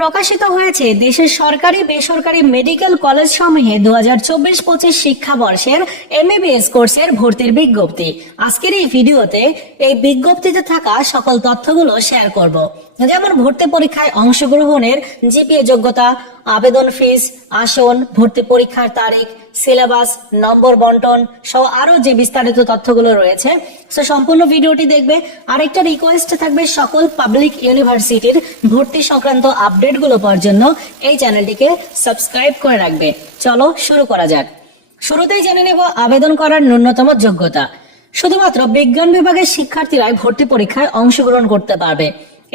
প্রকাশিত হয়েছে দেশের সরকারি বেসরকারি মেডিকেল কলেজ সমূহে 2024-25 শিক্ষাবর্ষের এমবিবিএস কোর্সের ভর্তির বিজ্ঞপ্তি। আজকের এই ভিডিওতে এই বিজ্ঞপ্তিতে থাকা সকল তথ্যগুলো শেয়ার করব, যেমন ভর্তি পরীক্ষায় অংশগ্রহণের জিপিএ যোগ্যতা, আবেদন ফিস, আসন, ভর্তি পরীক্ষার তারিখ, সিলেবাস, নম্বর বন্টন সহ আরো যে বিস্তারিত তথ্যগুলো রয়েছে। সো সম্পূর্ণ ভিডিওটি দেখবে। আরেকটা রিকোয়েস্ট থাকবে, সকল পাবলিক ইউনিভার্সিটির ভর্তি সংক্রান্ত আপডেটগুলো পাওয়ার জন্য এই চ্যানেলটিকে সাবস্ক্রাইব করে রাখবে। চলো শুরু করা যাক। শুরুতেই জেনে নেব আবেদন করার ন্যূনতম যোগ্যতা। শুধুমাত্র বিজ্ঞান বিভাগের শিক্ষার্থীরাই ভর্তি পরীক্ষায় অংশগ্রহণ করতে পারবে।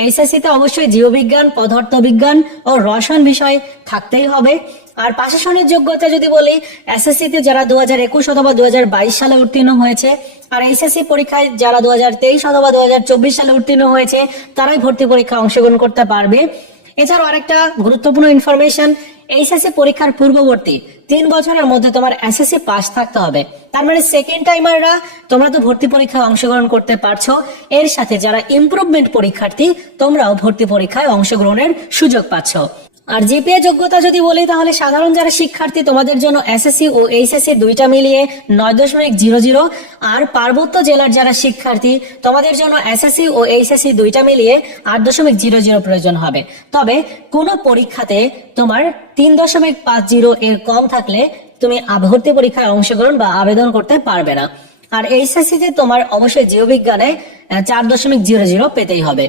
এইচএসসিতে অবশ্যই জীববিজ্ঞান, পদার্থবিজ্ঞান ও রসায়ন বিষয় থাকতেই হবে। আর প্রশাসনের যোগ্যতা যদি বলি, এসএসসিতে যারা 2021 অথবা 2022 সালে উত্তীর্ণ হয়েছে আর এইচএসসি পরীক্ষায় যারা 2023 অথবা 2024 সালে উত্তীর্ণ হয়েছে তারাই ভর্তি পরীক্ষায় অংশগ্রহণ করতে পারবে। এছাড়াও আরেকটা গুরুত্বপূর্ণ ইনফরমেশন, এইচএসসি পরীক্ষার পূর্ববর্তী 3 বছরের মধ্যে তোমার এসএসসি পাস থাকতে হবে। তার মানে সেকেন্ড টাইমাররা তোমরা তো ভর্তি পরীক্ষায় অংশগ্রহণ করতে পারছো, এর সাথে যারা ইমপ্রুভমেন্ট পরীক্ষার্থী তোমরাও ভর্তি পরীক্ষায় অংশগ্রহণের সুযোগ পাচ্ছ। আর জিপিএ যোগ্যতা যদি বলি, তাহলে সাধারণ যারা শিক্ষার্থী তোমাদের জন্য এসএসসি ও এইচএসসি দুইটা মিলিয়ে 9.00, আর পার্বত্য জেলার যারা শিক্ষার্থী তোমাদের জন্য এসএসসি ও এইচএসসি দুইটা মিলিয়ে 8.00 প্রয়োজন হবে। তবে কোন পরীক্ষাতে তোমার 3.50 এর কম থাকলে তুমি ভর্তি পরীক্ষায় অংশগ্রহণ বা আবেদন করতে পারবে না। আর এইচএসসি তে তোমার অবশ্যই জীববিজ্ঞানে 4.00 পেতেই হবে।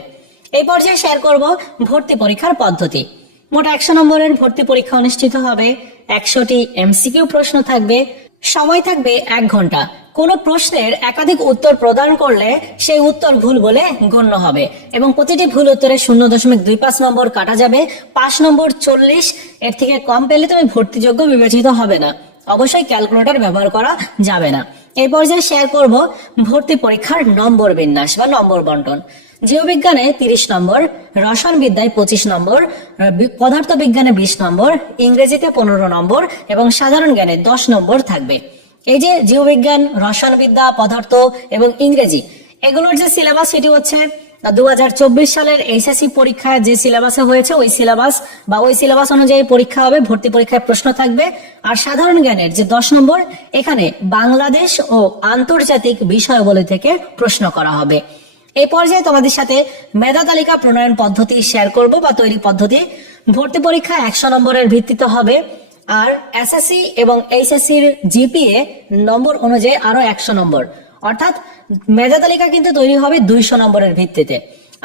এই পর্যায়ে শেয়ার করব ভর্তি পরীক্ষার পদ্ধতি। মোট 100 নম্বরের ভর্তি পরীক্ষা অনুষ্ঠিত হবে। 100টি এমসিকিউ প্রশ্ন থাকবে। সময় থাকবে 1 ঘন্টা। কোন প্রশ্নের একাধিক উত্তর প্রদান করলে সেই উত্তর ভুল বলে গণ্য হবে এবং প্রতিটি ভুল উত্তরে 0.25 নম্বর কাটা যাবে। 5 নম্বর 40, এর থেকে কম পেলে তুমি ভর্তিযোগ্য বিবেচিত হবে না। অবশ্যই ক্যালকুলেটর ব্যবহার করা যাবে না। এই পর্যায়ে শেয়ার করব ভর্তি পরীক্ষার নম্বর বিন্যাস বা নম্বর বন্টন। জীববিজ্ঞানে 30 নম্বর, রসায়ন বিদ্যায় 25 নম্বর, পদার্থ বিজ্ঞানে 20 নম্বর, ইংরেজিতে 15 নম্বর এবং সাধারণ জ্ঞানে 10 নম্বর থাকবে। এই যে জীববিজ্ঞান, রসায়ন বিদ্যা, পদার্থ এবং ইংরেজি, এগুলোর যে সিলেবাস সেটি হচ্ছে 2024 সালের এইচএসসি পরীক্ষায় যে সিলেবাসে হয়েছে ওই সিলেবাস অনুযায়ী পরীক্ষা হবে। ভর্তি পরীক্ষায় প্রশ্ন থাকবে। আর সাধারণ জ্ঞানের যে 10 নম্বর, এখানে বাংলাদেশ ও আন্তর্জাতিক বিষয়াবলী থেকে প্রশ্ন করা হবে। এই পর্যায়ে তোমাদের সাথে মেধা তালিকা প্রণয়ন পদ্ধতি শেয়ার করব বা তৈরি পদ্ধতি। ভর্তি পরীক্ষা 100 নম্বরের ভিত্তিতে হবে। আর এসএসসি এবং এইচএসসির জিপিএ নম্বর অনুযায়ী আরো 100 নম্বর, অর্থাৎ মেধা তালিকা কিন্তু তৈরি হবে 200 নম্বরের ভিত্তিতে।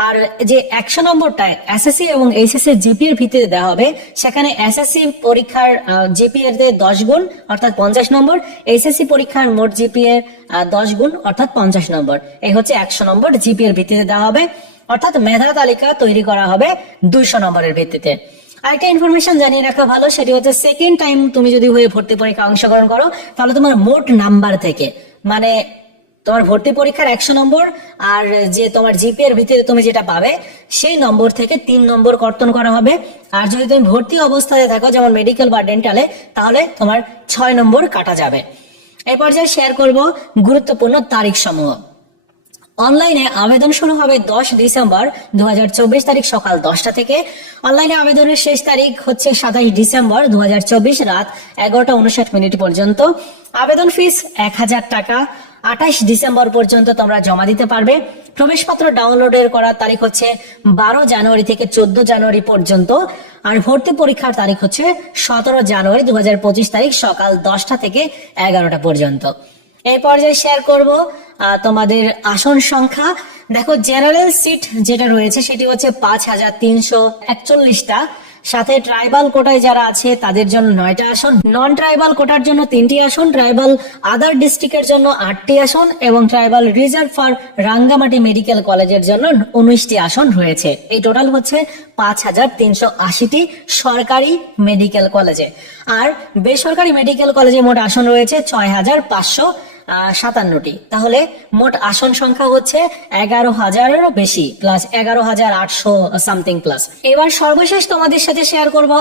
আর যে 100 নম্বরটা এসএসসি এবং এইচএসসি জিপিএর ভিত্তিতে দেওয়া হবে, সেখানে এসএসসি পরীক্ষার জিপিএর 10 গুণ অর্থাৎ 50 নম্বর, এইচএসসি পরীক্ষার মোট জিপিএর 10 গুণ অর্থাৎ 50 নম্বর। এই হচ্ছে 100 নম্বর জিপিএর ভিত্তিতে দেওয়া হবে, অর্থাৎ মেধা তালিকা তৈরি করা হবে 200 নম্বরের ভিত্তিতে। আরেকটা ইনফরমেশন জানিয়ে রাখা ভালো, সেটি হচ্ছে সেকেন্ড টাইম তুমি যদি হয়ে ভর্তি পরীক্ষা অংশগ্রহণ করো, তাহলে তোমার মোট নাম্বার থেকে, মানে তোমার ভর্তি পরীক্ষার 100 নম্বর আর যে তোমার জিপিএর ভিত্তিতে তুমি যেটা পাবে সেই নম্বর থেকে 3 নম্বর কর্তন করা হবে। আর যদি তুমি ভর্তি অবস্থায় থাকো, যেমন মেডিকেল বা ডেন্টালে, তাহলে তোমার 6 নম্বর কাটা যাবে। এই পর্যায়ে শেয়ার করব গুরুত্বপূর্ণ তারিখ সমূহ। অনলাইনে আবেদন শুরু হবে 10 ডিসেম্বর 2024 তারিখ সকাল 10টা থেকে। অনলাইনে আবেদনের শেষ তারিখ হচ্ছে 27 ডিসেম্বর 2024 রাত 11:59 পর্যন্ত। আবেদন ফিস 1000 টাকা। 28 ডিসেম্বর পর্যন্ত তোমরা জমা দিতে পারবে। প্রবেশপত্র ডাউনলোডের করার তারিখ হচ্ছে 12 জানুয়ারি থেকে 14 জানুয়ারি পর্যন্ত। আর ভর্তি পরীক্ষার তারিখ হচ্ছে 17 জানুয়ারি 2025 তারিখ সকাল 10টা থেকে 11টা পর্যন্ত। এই পর্যায়ে শেয়ার করব তোমাদের আসন সংখ্যা। দেখো, জেনারেল সিট যেটা রয়েছে সেটি হচ্ছে 5341টা। সাথে ট্রাইবাল কোটায় যারা আছে তাদের জন্য 9টা আসন, নন ট্রাইবাল কোটার জন্য 3টি আসন, ট্রাইবাল আদার ডিস্ট্রিক্টের জন্য 8টি আসন এবং tribal reserve for Rangamati medical কলেজের জন্য 19টি আসন রয়েছে। এই টোটাল হচ্ছে 5380টি সরকারি মেডিকেল কলেজে। আর বেসরকারি মেডিকেল কলেজে মোট আসন রয়েছে 6557টি। তাহলে মোট আসন সংখ্যা হচ্ছে 11,000-এরও বেশি, প্লাস 11,800 সামথিং প্লাস। এবার সর্বশেষ তোমাদের সাথে শেয়ার করব